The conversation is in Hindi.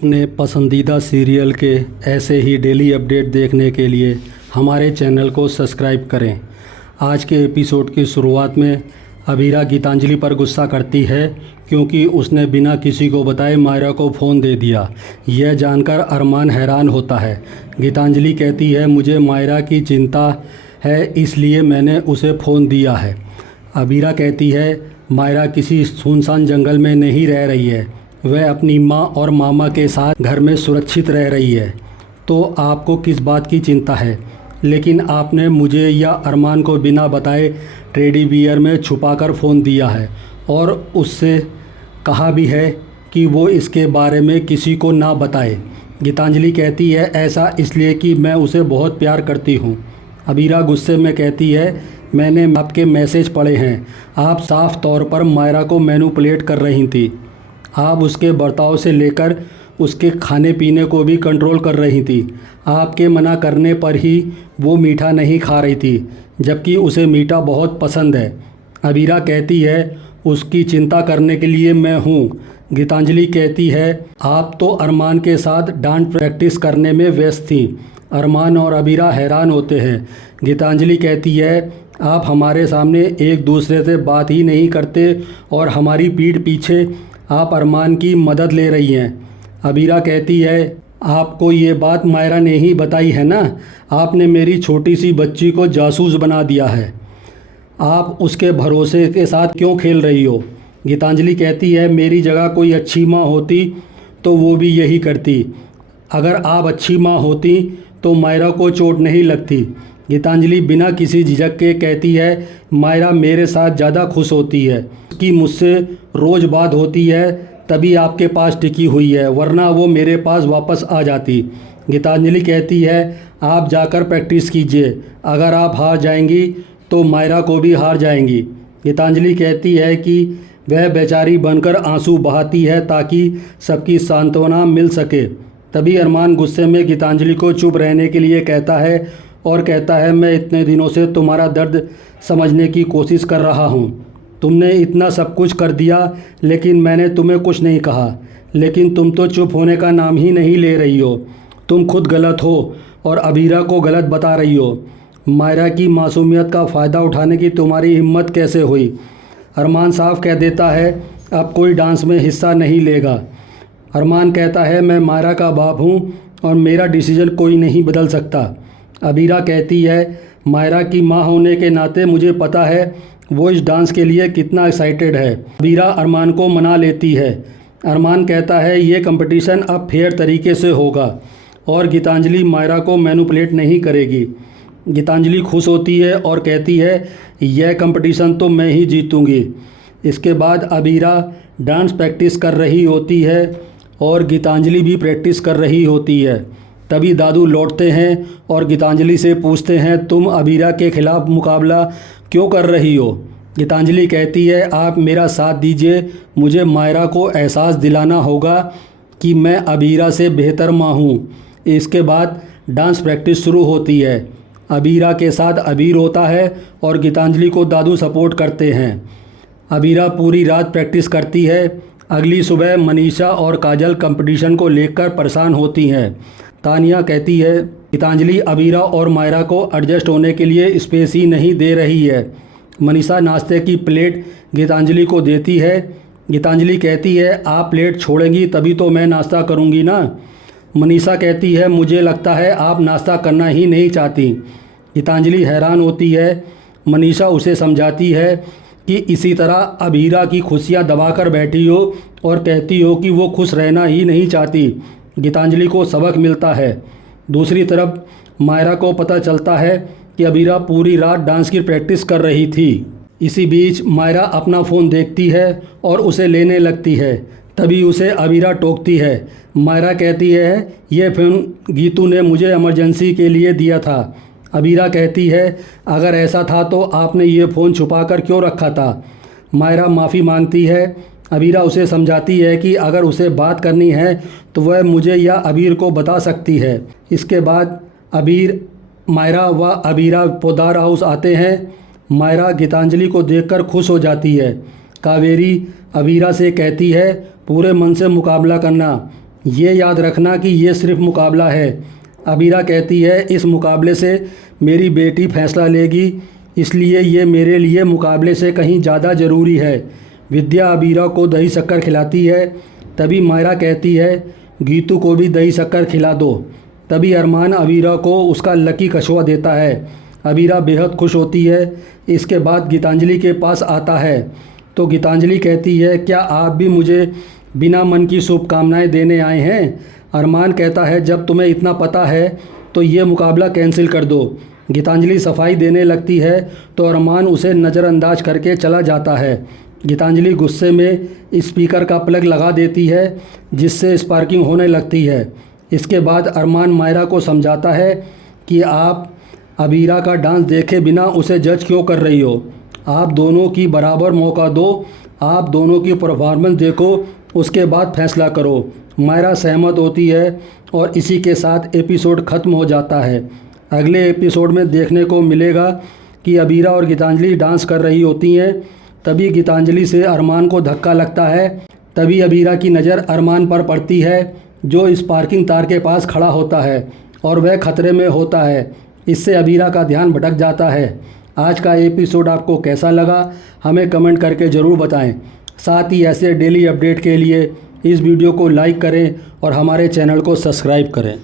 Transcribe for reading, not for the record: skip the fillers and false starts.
अपने पसंदीदा सीरियल के ऐसे ही डेली अपडेट देखने के लिए हमारे चैनल को सब्सक्राइब करें। आज के एपिसोड की शुरुआत में अबीरा गीतांजलि पर गुस्सा करती है क्योंकि उसने बिना किसी को बताए मायरा को फ़ोन दे दिया। यह जानकर अरमान हैरान होता है। गीतांजलि कहती है, मुझे मायरा की चिंता है इसलिए मैंने उसे फ़ोन दिया है। अबीरा कहती है, मायरा किसी सुनसान जंगल में नहीं रह रही है, वह अपनी माँ और मामा के साथ घर में सुरक्षित रह रही है। तो आपको किस बात की चिंता है? लेकिन आपने मुझे या अरमान को बिना बताए टेडी बियर में छुपाकर फ़ोन दिया है और उससे कहा भी है कि वो इसके बारे में किसी को ना बताए। गीतांजलि कहती है, ऐसा इसलिए कि मैं उसे बहुत प्यार करती हूँ। अबीरा गुस्से में कहती है, मैंने आपके मैसेज पढ़े हैं। आप साफ तौर पर मायरा को मैनिपुलेट कर रही थी। आप उसके बर्ताव से लेकर उसके खाने पीने को भी कंट्रोल कर रही थी। आपके मना करने पर ही वो मीठा नहीं खा रही थी, जबकि उसे मीठा बहुत पसंद है। अबीरा कहती है, उसकी चिंता करने के लिए मैं हूँ। गीतांजलि कहती है, आप तो अरमान के साथ डांस प्रैक्टिस करने में व्यस्त थी। अरमान और अबीरा हैरान होते हैं। गीतांजलि कहती है, आप हमारे सामने एक दूसरे से बात ही नहीं करते और हमारी पीठ पीछे आप अरमान की मदद ले रही हैं। अबीरा कहती है, आपको ये बात मायरा ने ही बताई है ना? आपने मेरी छोटी सी बच्ची को जासूस बना दिया है। आप उसके भरोसे के साथ क्यों खेल रही हो? गीतांजलि कहती है, मेरी जगह कोई अच्छी माँ होती तो वो भी यही करती। अगर आप अच्छी माँ होती तो मायरा को चोट नहीं लगती। गीतांजलि बिना किसी झिझक के कहती है, मायरा मेरे साथ ज़्यादा खुश होती है। उसकी मुझसे रोज़ बात होती है तभी आपके पास टिकी हुई है, वरना वो मेरे पास वापस आ जाती। गीतांजलि कहती है, आप जाकर प्रैक्टिस कीजिए। अगर आप हार जाएंगी तो मायरा को भी हार जाएंगी। गीतांजलि कहती है कि वह बेचारी बनकर आंसू बहाती है ताकि सबकी सांत्वना मिल सके। तभी अरमान गुस्से में गीतांजलि को चुप रहने के लिए कहता है और कहता है, मैं इतने दिनों से तुम्हारा दर्द समझने की कोशिश कर रहा हूँ। तुमने इतना सब कुछ कर दिया लेकिन मैंने तुम्हें कुछ नहीं कहा। लेकिन तुम तो चुप होने का नाम ही नहीं ले रही हो। तुम खुद गलत हो और अबीरा को गलत बता रही हो। मायरा की मासूमियत का फ़ायदा उठाने की तुम्हारी हिम्मत कैसे हुई? अरमान साफ कह देता है, अब कोई डांस में हिस्सा नहीं लेगा। अरमान कहता है, मैं मायरा का बाप हूँ और मेरा डिसीजन कोई नहीं बदल सकता। अबीरा कहती है, मायरा की माँ होने के नाते मुझे पता है वो इस डांस के लिए कितना एक्साइटेड है। अबीरा अरमान को मना लेती है। अरमान कहता है, ये कंपटीशन अब फेयर तरीके से होगा और गीतांजलि मायरा को मैनिपुलेट नहीं करेगी। गीतांजलि खुश होती है और कहती है, यह कंपटीशन तो मैं ही जीतूंगी। इसके बाद अबीरा डांस प्रैक्टिस कर रही होती है और गीतांजलि भी प्रैक्टिस कर रही होती है। तभी दादू लौटते हैं और गीतांजलि से पूछते हैं, तुम अबीरा के खिलाफ मुकाबला क्यों कर रही हो? गीतांजलि कहती है, आप मेरा साथ दीजिए। मुझे मायरा को एहसास दिलाना होगा कि मैं अबीरा से बेहतर माँ हूँ। इसके बाद डांस प्रैक्टिस शुरू होती है। अबीरा के साथ अबीर होता है और गीतांजलि को दादू सपोर्ट करते हैं। अबीरा पूरी रात प्रैक्टिस करती है। अगली सुबह मनीषा और काजल कंपटीशन को लेकर परेशान होती हैं। तानिया कहती है, गीतांजलि अबीरा और मायरा को एडजस्ट होने के लिए स्पेस ही नहीं दे रही है। मनीषा नाश्ते की प्लेट गीतांजलि को देती है। गीतांजलि कहती है, आप प्लेट छोड़ेंगी तभी तो मैं नाश्ता करूंगी ना। मनीषा कहती है, मुझे लगता है आप नाश्ता करना ही नहीं चाहती। गीतांजलि हैरान होती है। मनीषा उसे समझाती है कि इसी तरह अबीरा की खुशियाँ दबाकर बैठी हो और कहती हो कि वो खुश रहना ही नहीं चाहती। गीतांजलि को सबक मिलता है। दूसरी तरफ मायरा को पता चलता है कि अबीरा पूरी रात डांस की प्रैक्टिस कर रही थी। इसी बीच मायरा अपना फ़ोन देखती है और उसे लेने लगती है। तभी उसे अबीरा टोकती है। मायरा कहती है, ये फ़ोन गीतू ने मुझे इमरजेंसी के लिए दिया था। अबीरा कहती है, अगर ऐसा था तो आपने ये फ़ोन छुपा कर क्यों रखा था? मायरा माफ़ी मांगती है। अबीरा उसे समझाती है कि अगर उसे बात करनी है तो वह मुझे या अबीर को बता सकती है। इसके बाद अबीर, मायरा व अबीरा पोदार हाउस आते हैं। मायरा गीतांजलि को देखकर खुश हो जाती है। कावेरी अबीरा से कहती है, पूरे मन से मुकाबला करना। ये याद रखना कि ये सिर्फ मुकाबला है। अबीरा कहती है इस मुकाबले से मेरी बेटी फैसला लेगी, इसलिए ये मेरे लिए मुकाबले से कहीं ज़्यादा ज़रूरी है। विद्या अबीरा को दही शक्कर खिलाती है। तभी मायरा कहती है गीतू को भी दही शक्कर खिला दो। तभी अरमान अबीरा को उसका लकी कछुआ देता है। अबीरा बेहद खुश होती है। इसके बाद गीतांजलि के पास आता है तो गीतांजलि कहती है क्या आप भी मुझे बिना मन की शुभकामनाएं देने आए हैं? अरमान कहता है जब तुम्हें इतना पता है तो ये मुकाबला कैंसिल कर दो। गीतांजलि सफाई देने लगती है तो अरमान उसे नज़रअंदाज करके चला जाता है। गीतांजलि गुस्से में स्पीकर का प्लग लगा देती है जिससे स्पार्किंग होने लगती है। इसके बाद अरमान मायरा को समझाता है कि आप अबीरा का डांस देखे बिना उसे जज क्यों कर रही हो। आप दोनों की बराबर मौका दो, आप दोनों की परफॉर्मेंस देखो, उसके बाद फैसला करो। मायरा सहमत होती है और इसी के साथ एपिसोड ख़त्म हो जाता है। अगले एपिसोड में देखने को मिलेगा कि अबीरा और गीतांजलि डांस कर रही होती हैं। तभी गीतांजलि से अरमान को धक्का लगता है। तभी अबीरा की नज़र अरमान पर पड़ती है जो स्पार्किंग तार के पास खड़ा होता है और वह खतरे में होता है। इससे अबीरा का ध्यान भटक जाता है। आज का एपिसोड आपको कैसा लगा हमें कमेंट करके ज़रूर बताएं। साथ ही ऐसे डेली अपडेट के लिए इस वीडियो को लाइक करें और हमारे चैनल को सब्सक्राइब करें।